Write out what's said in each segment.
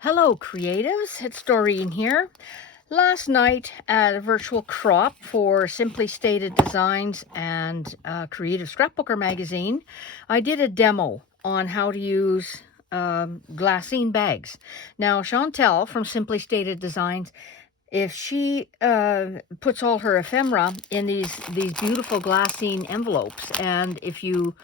Hello, creatives. It's Doreen here. Last night at a virtual crop for Simply Stated Designs and Creative Scrapbooker Magazine, I did a demo on how to use glassine bags. Now, Chantel from Simply Stated Designs, if she puts all her ephemera in these beautiful glassine envelopes, and if you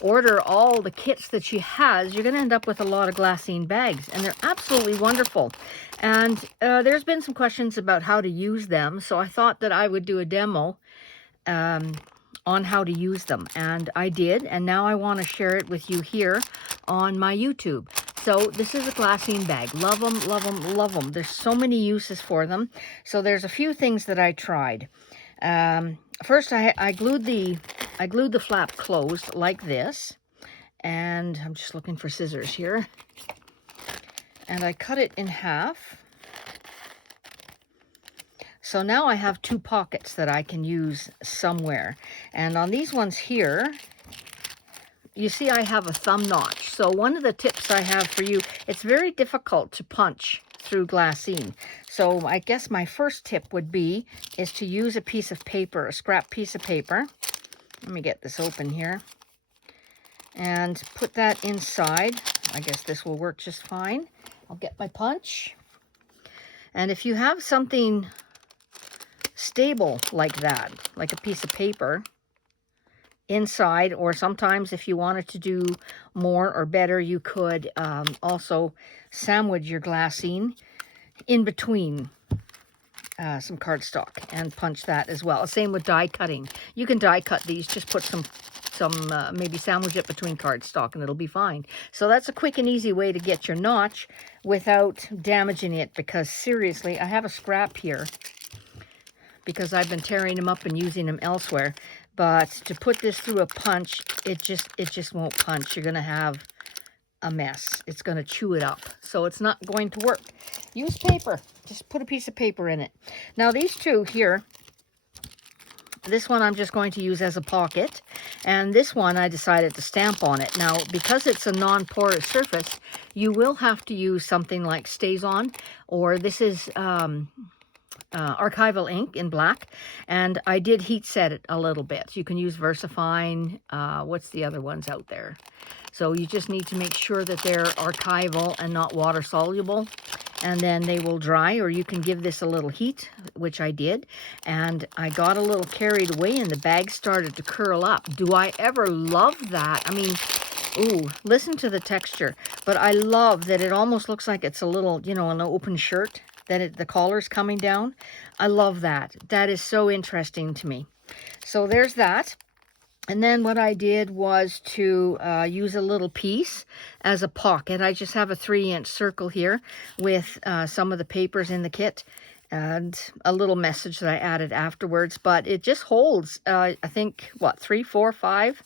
order all the kits that she has, you're going to end up with a lot of glassine bags, and they're absolutely wonderful. And there's been some questions about how to use them, so I thought that I would do a demo on how to use them, and I did, and now I want to share it with you here on my YouTube. So this is a glassine bag. Love them, love them, love them. There's so many uses for them. So there's a few things that I tried. First, I glued the flap closed like this, and I'm just looking for scissors here. And I cut it in half. So now I have two pockets that I can use somewhere. And on these ones here, you see I have a thumb notch. So one of the tips I have for you, it's very difficult to punch through glassine. So I guess my first tip would be is to use a piece of paper, a scrap piece of paper. Let me get this open here. And put that inside. I guess this will work just fine. I'll get my punch. And if you have something stable like that, like a piece of paper inside, or sometimes if you wanted to do more or better, you could also sandwich your glassine in between some cardstock and punch that as well. Same with die cutting. You can die cut these, just put some maybe sandwich it between cardstock and it'll be fine. So that's a quick and easy way to get your notch without damaging it, because seriously, I have a scrap here because I've been tearing them up and using them elsewhere. But to put this through a punch, it just won't punch. You're going to have a mess. It's going to chew it up. So it's not going to work. Use paper. Just put a piece of paper in it. Now these two here, this one I'm just going to use as a pocket. And this one I decided to stamp on it. Now, because it's a non-porous surface, you will have to use something like StazOn, or this is archival ink in black, and I did heat set it a little bit. You can use VersaFine. What's the other ones out there? So you just need to make sure that they're archival and not water soluble, and then they will dry, or you can give this a little heat, which I did, and I got a little carried away and the bag started to curl up. Do I ever love that? I mean, ooh, listen to the texture. But I love that it almost looks like it's a little, you know, an open shirt, that the collar's coming down. I love that. That is so interesting to me. So there's that. And then what I did was to use a little piece as a pocket. I just have a 3-inch circle here with some of the papers in the kit and a little message that I added afterwards. But it just holds, I think, what, 3, 4, 5,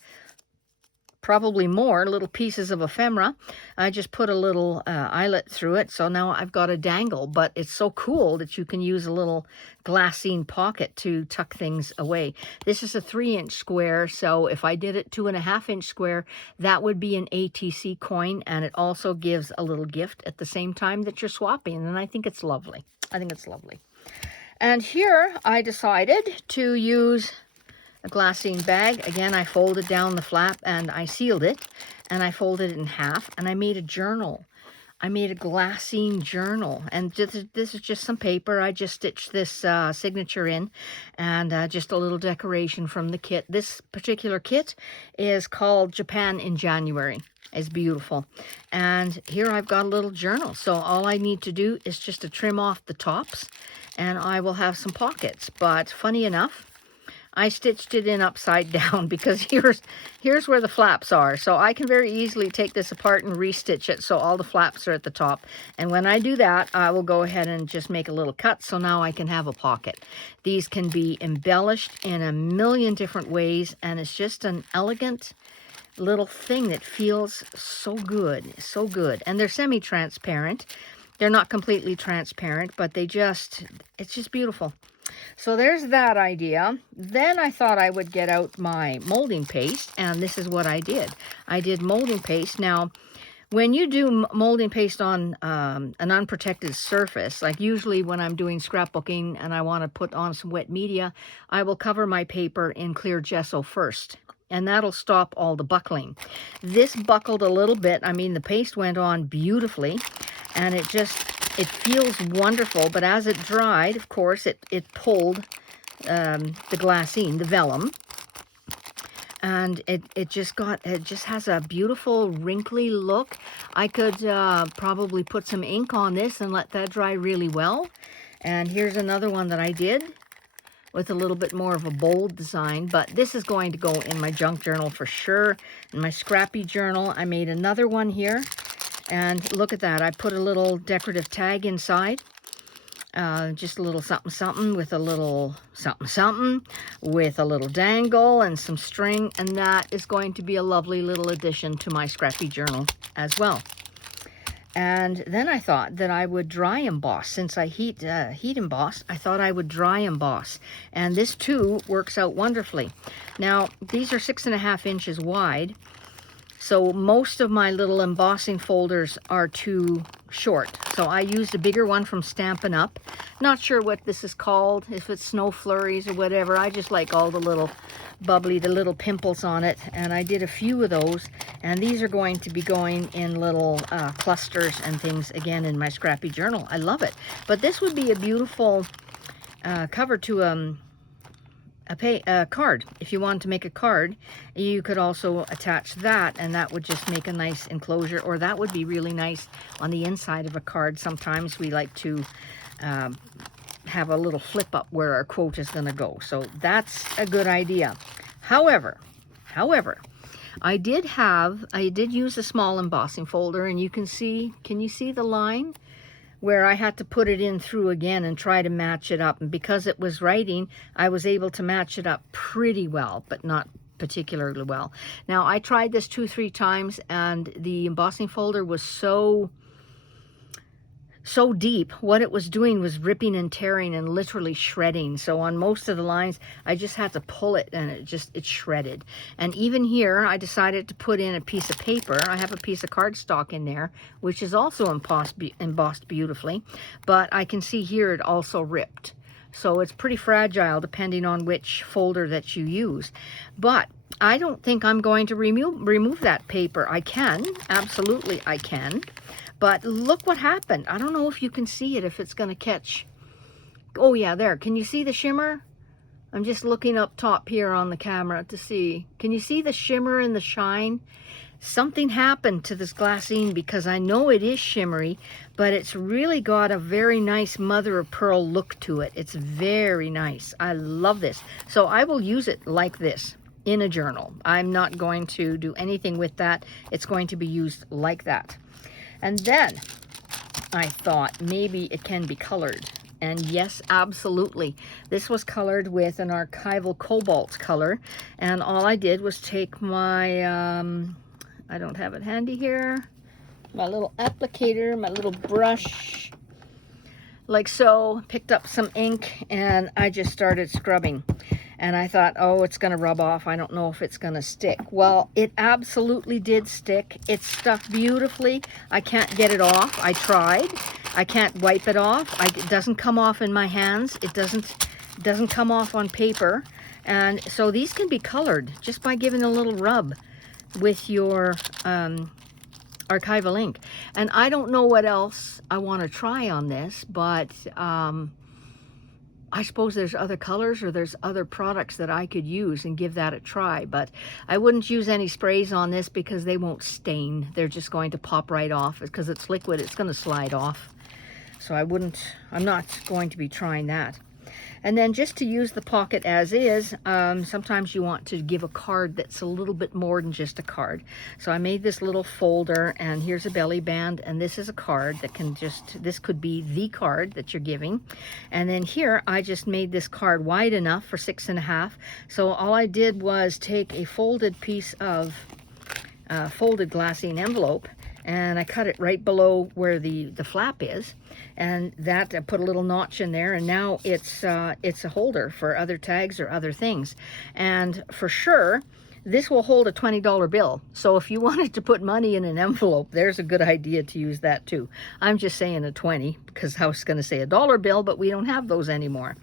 probably more little pieces of ephemera. I just put a little eyelet through it, so now I've got a dangle. But it's so cool that you can use a little glassine pocket to tuck things away. This is a 3-inch square, so if I did it 2.5-inch square, that would be an ATC coin, and it also gives a little gift at the same time that you're swapping, and I think it's lovely. I think it's lovely. And here I decided to use a glassine bag. Again, I folded down the flap and I sealed it, and I folded it in half, and I made a journal. I made a glassine journal, and this is just some paper. I just stitched this signature in, and just a little decoration from the kit. This particular kit is called Japan in January. It's beautiful. And here I've got a little journal. So all I need to do is just to trim off the tops, and I will have some pockets. But funny enough, I stitched it in upside down because here's where the flaps are. So I can very easily take this apart and restitch it so all the flaps are at the top. And when I do that, I will go ahead and just make a little cut so now I can have a pocket. These can be embellished in a million different ways, and it's just an elegant little thing that feels so good, so good. And they're semi-transparent. They're not completely transparent, but it's just beautiful. So there's that idea. Then I thought I would get out my molding paste, and this is what I did. I did molding paste. Now, When you do molding paste on an unprotected surface, like usually when I'm doing scrapbooking and I want to put on some wet media, I will cover my paper in clear gesso first, and that'll stop all the buckling. This buckled a little bit. I mean, the paste went on beautifully, and it feels wonderful, but as it dried, of course, it pulled the glassine, the vellum, and it just has a beautiful wrinkly look. I could probably put some ink on this and let that dry really well. And here's another one that I did with a little bit more of a bold design, but this is going to go in my junk journal for sure. In my scrappy journal, I made another one here, and look at that. I put a little decorative tag inside. Just a little something something with a little something something with a little dangle and some string, and that is going to be a lovely little addition to my scrappy journal as well. And then I thought that I would dry emboss. Since I heat emboss, I thought I would dry emboss, and this too works out wonderfully. Now these are 6.5 inches wide, so most of my little embossing folders are too short. So I used a bigger one from Stampin' Up. Not sure what this is called, if it's Snow Flurries or whatever. I just like all the little bubbly, the little pimples on it. And I did a few of those. And these are going to be going in little clusters and things again in my scrappy journal. I love it. But this would be a beautiful cover to a card. If you wanted to make a card, you could also attach that, and that would just make a nice enclosure, or that would be really nice on the inside of a card. Sometimes we like to have a little flip up where our quote is going to go, so that's a good idea. However, I did use a small embossing folder, and can you see the line where I had to put it in through again and try to match it up? And because it was writing, I was able to match it up pretty well, but not particularly well. Now, I tried this 2-3 times, and the embossing folder was so deep. What it was doing was ripping and tearing and literally shredding. So on most of the lines, I just had to pull it, and it shredded. And even here, I decided to put in a piece of paper. I have a piece of cardstock in there, which is also embossed beautifully, but I can see here it also ripped. So it's pretty fragile depending on which folder that you use. But I don't think I'm going to remove that paper. I can, absolutely I can. But look what happened. I don't know if you can see it, if it's going to catch. Oh yeah, there. Can you see the shimmer? I'm just looking up top here on the camera to see. Can you see the shimmer and the shine? Something happened to this glassine, because I know it is shimmery, but it's really got a very nice mother of pearl look to it. It's very nice. I love this. So I will use it like this in a journal. I'm not going to do anything with that. It's going to be used like that. And then I thought maybe it can be colored. And yes, absolutely. This was colored with an archival cobalt color. And all I did was take my, I don't have it handy here, my little applicator, my little brush, like so, picked up some ink, and I just started scrubbing. And I thought, oh, it's going to rub off. I don't know if it's going to stick. Well, it absolutely did stick. It stuck beautifully. I can't get it off. I tried. I can't wipe it off. It doesn't come off in my hands. It doesn't come off on paper. And so these can be colored just by giving a little rub with your archival ink. And I don't know what else I want to try on this, but I suppose there's other colors or there's other products that I could use and give that a try. But I wouldn't use any sprays on this because they won't stain. They're just going to pop right off. Because it's liquid, it's going to slide off. So I'm not going to be trying that. And then just to use the pocket as is, sometimes you want to give a card that's a little bit more than just a card. So I made this little folder, and here's a belly band, and this is a card that this could be the card that you're giving. And then here, I just made this card wide enough for 6.5. So all I did was take a folded piece of folded glassine envelope, and I cut it right below where the flap is, and that I put a little notch in there, and now it's a holder for other tags or other things. And for sure, This will hold a $20 bill. So if you wanted to put money in an envelope, there's a good idea to use that too. I'm just saying a 20 because I was going to say a dollar bill, but we don't have those anymore.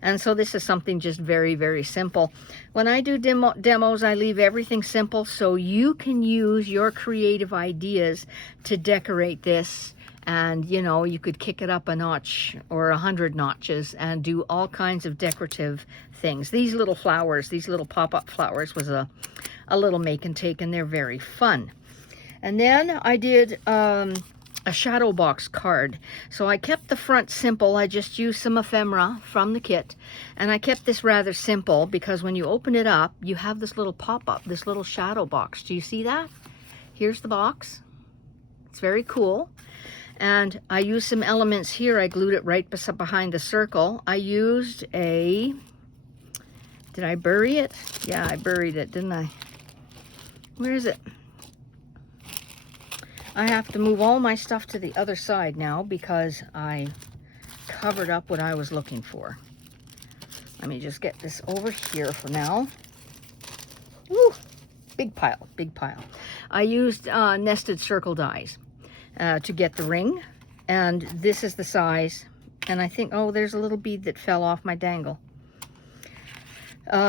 And so this is something just very, very simple. When I do demos, I leave everything simple so you can use your creative ideas to decorate this. And, you know, you could kick it up a notch or 100 notches and do all kinds of decorative things. These little flowers, these little pop-up flowers was a little make and take, and they're very fun. And then I did a shadow box card. So I kept the front simple. I just used some ephemera from the kit. And I kept this rather simple because when you open it up, you have this little pop-up, this little shadow box. Do you see that? Here's the box. It's very cool. And I used some elements here. I glued it right behind the circle. I used a, did I bury it? Yeah, I buried it, didn't I? Where is it? I have to move all my stuff to the other side now because I covered up what I was looking for. Let me just get this over here for now. Woo! Big pile, big pile. I used nested circle dies to get the ring, and this is the size. And I think, oh, there's a little bead that fell off my dangle.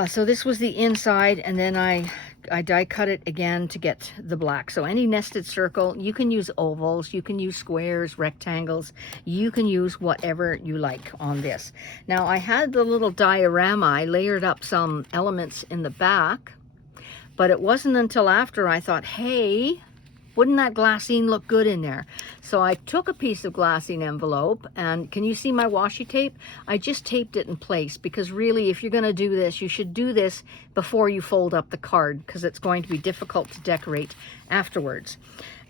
So this was the inside, and then I die cut it again to get the black. So any nested circle, you can use ovals, you can use squares, rectangles, you can use whatever you like on this. Now I had the little diorama, I layered up some elements in the back, but it wasn't until after I thought, hey, wouldn't that glassine look good in there? So I took a piece of glassine envelope, and can you see my washi tape? I just taped it in place because really, if you're gonna do this, you should do this before you fold up the card because it's going to be difficult to decorate afterwards.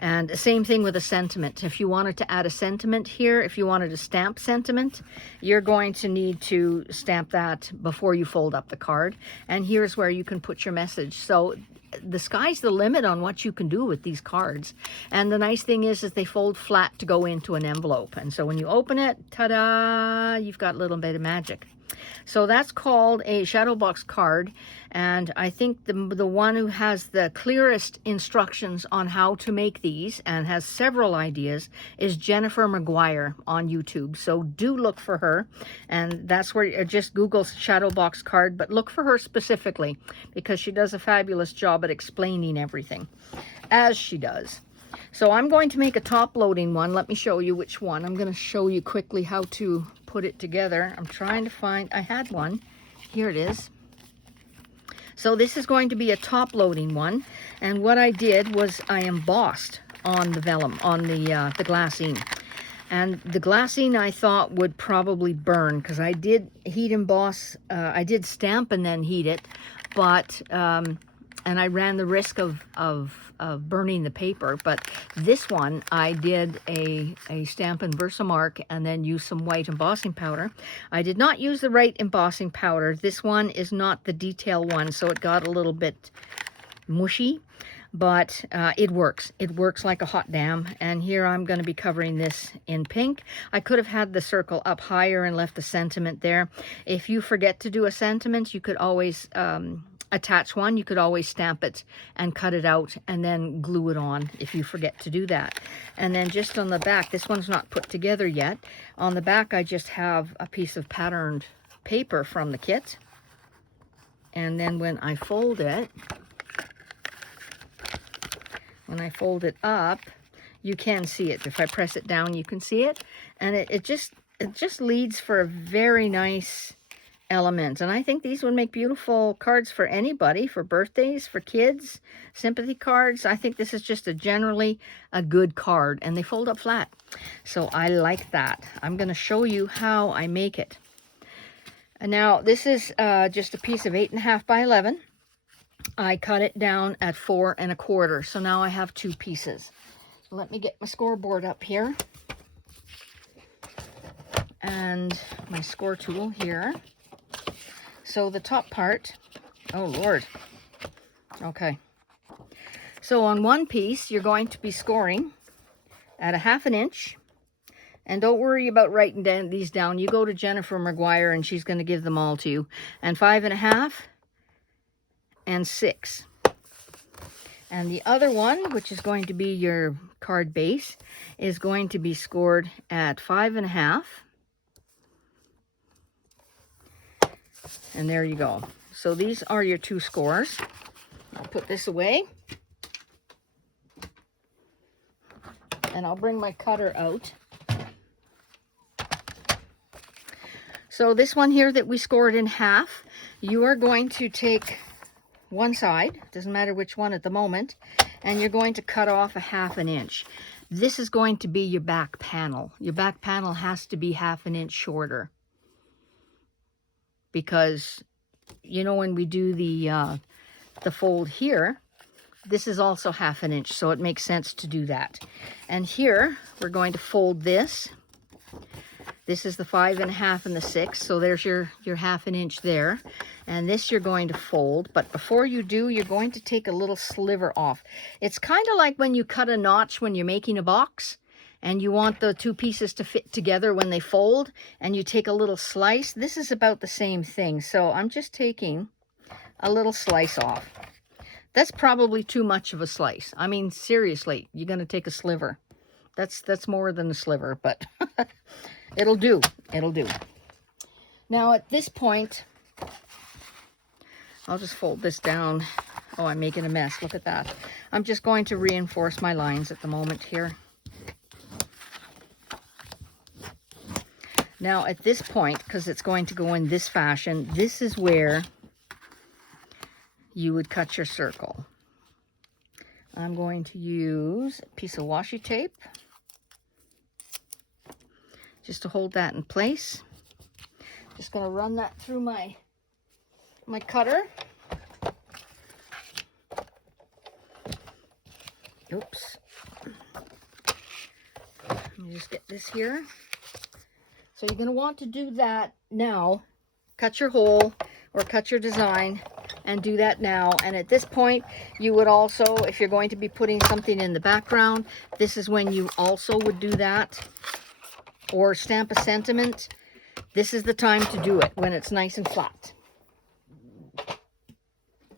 And the same thing with a sentiment. If you wanted to add a sentiment here, if you wanted to stamp sentiment, you're going to need to stamp that before you fold up the card. And here's where you can put your message. So the sky's the limit on what you can do with these cards. And the nice thing is they fold flat to go into an envelope. And so when you open it, ta-da, you've got a little bit of magic. So that's called a shadow box card. And I think the one who has the clearest instructions on how to make these and has several ideas is Jennifer McGuire on YouTube. So do look for her. And that's where just Google shadow box card, but look for her specifically because she does a fabulous job at explaining everything as she does. So I'm going to make a top loading one. Let me show you which one. I'm going to show you quickly how to put it together. I'm trying to find, I had one. Here it is. So this is going to be a top loading one. And what I did was I embossed on the vellum, on the glassine. And the glassine I thought would probably burn because I did heat emboss, I did stamp and then heat it, but, and I ran the risk of burning the paper. But this one, I did a stamp and Versamark and then used some white embossing powder. I did not use the right embossing powder. This one is not the detail one, so it got a little bit mushy, but it works. It works like a hot damn. And here I'm going to be covering this in pink. I could have had the circle up higher and left the sentiment there. If you forget to do a sentiment, you could always attach one. You could always stamp it and cut it out and then glue it on if you forget to do that. And then just on the back, this one's not put together yet. On the back, I just have a piece of patterned paper from the kit. And then when I fold it, up, you can see it. If I press it down, you can see it. And it just leads for a very nice element. And I think these would make beautiful cards for anybody, for birthdays, for kids, sympathy cards. I think this is just generally a good card, and they fold up flat. So I like that. I'm going to show you how I make it. And now this is just a piece of 8.5 by 11. I cut it down at 4 1/4. So now I have 2 pieces. Let me get my scoreboard up here. And my score tool here. So the top part, oh Lord. Okay. So on one piece, you're going to be scoring at a 1/2 inch. And don't worry about writing these down. You go to Jennifer McGuire and she's going to give them all to you. And 5 1/2 and 6. And the other one, which is going to be your card base, is going to be scored at 5.5. And there you go. So these are your 2 scores. I'll put this away. And I'll bring my cutter out. So this one here that we scored in half, you are going to take one side, doesn't matter which one at the moment, and you're going to cut off a 1/2 inch. This is going to be your back panel. Your back panel has to be 1/2 inch shorter, because you know when we do the fold here, this is also 1/2 inch, so it makes sense to do that. And here we're going to fold this. This is the 5.5 and the 6, so there's your 1/2 inch there. And this you're going to fold, but before you do, you're going to take a little sliver off. It's kind of like when you cut a notch when you're making a box, and you want the 2 pieces to fit together when they fold, and you take a little slice. This is about the same thing, so I'm just taking a little slice off. That's probably too much of a slice. I mean, seriously, you're going to take a sliver. That's more than a sliver, but it'll do. It'll do. Now, at this point, I'll just fold this down. Oh, I'm making a mess. Look at that. I'm just going to reinforce my lines at the moment here. Now, at this point, because it's going to go in this fashion, this is where you would cut your circle. I'm going to use a piece of washi tape just to hold that in place. Just going to run that through my cutter. Oops. Let me just get this here. So you're going to want to do that now. Cut your hole or cut your design and do that now. And at this point, you would also, if you're going to be putting something in the background, this is when you also would do that. Or stamp a sentiment. This is the time to do it, when it's nice and flat.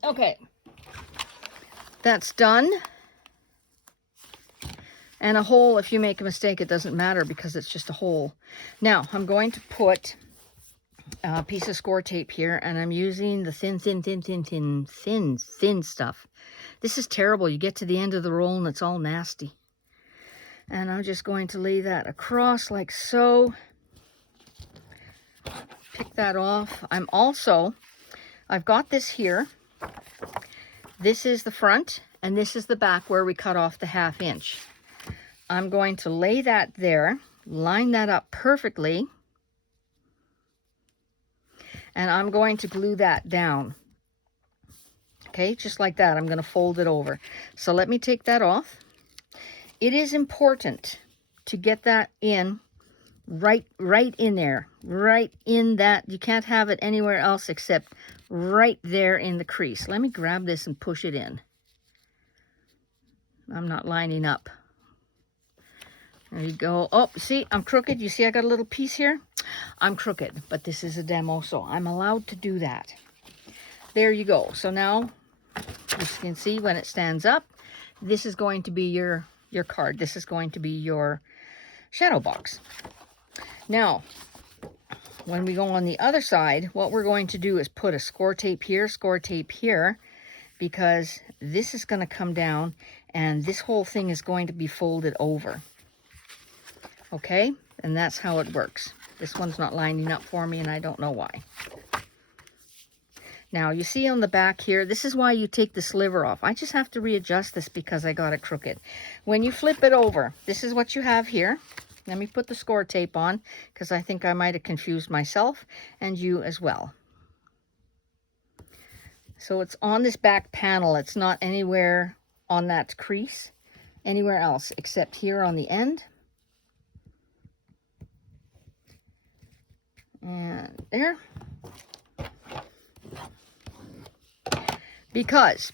Okay. That's done. And a hole, if you make a mistake, it doesn't matter because it's just a hole. Now, I'm going to put a piece of score tape here, and I'm using the thin stuff. This is terrible. You get to the end of the roll and it's all nasty. And I'm just going to lay that across like so. Pick that off. I've got this here. This is the front, and this is the back where we cut off the 1/2 inch. I'm going to lay that there, line that up perfectly, and I'm going to glue that down. Okay, just like that. I'm going to fold it over. So let me take that off. It is important to get that in right in there, right in that. You can't have it anywhere else except right there in the crease. Let me grab this and push it in. I'm not lining up. There you go. Oh, see, I'm crooked. You see I got a little piece here? I'm crooked, but this is a demo, so I'm allowed to do that. There you go. So now, as you can see, when it stands up, this is going to be your card. This is going to be your shadow box. Now, when we go on the other side, what we're going to do is put a score tape here, because this is going to come down and this whole thing is going to be folded over. Okay? And that's how it works. This one's not lining up for me and I don't know why. Now, you see on the back here, this is why you take the sliver off. I just have to readjust this because I got it crooked. When you flip it over, this is what you have here. Let me put the score tape on because I think I might have confused myself and you as well. So it's on this back panel. It's not anywhere on that crease, anywhere else except here on the end. And there. Because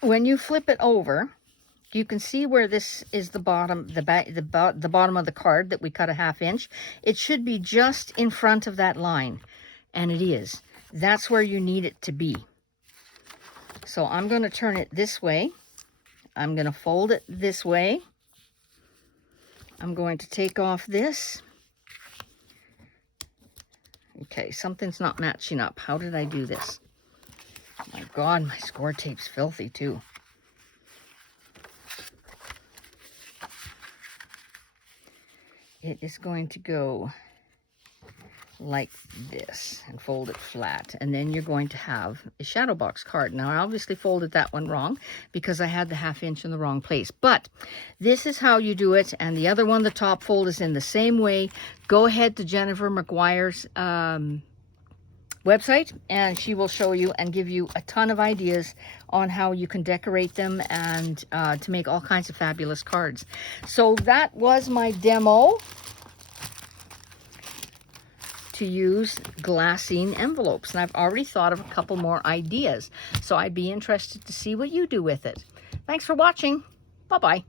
when you flip it over, you can see where this is the bottom, the bottom of the card that we cut a 1/2 inch. It should be just in front of that line, and it is. That's where you need it to be. So I'm going to turn it this way. I'm going to fold it this way. I'm going to take off this. Okay, something's not matching up. How did I do this? Oh my God, my score tape's filthy too. It is going to go like this and fold it flat, and then you're going to have a shadow box card. Now I obviously folded that one wrong because I had the 1/2 inch in the wrong place, but this is how you do it. And the other one, the top fold, is in the same way. Go ahead to Jennifer McGuire's website and she will show you and give you a ton of ideas on how you can decorate them and to make all kinds of fabulous cards. So that was my demo to use glassine envelopes, and I've already thought of a couple more ideas, so I'd be interested to see what you do with it. Thanks for watching. Bye-bye.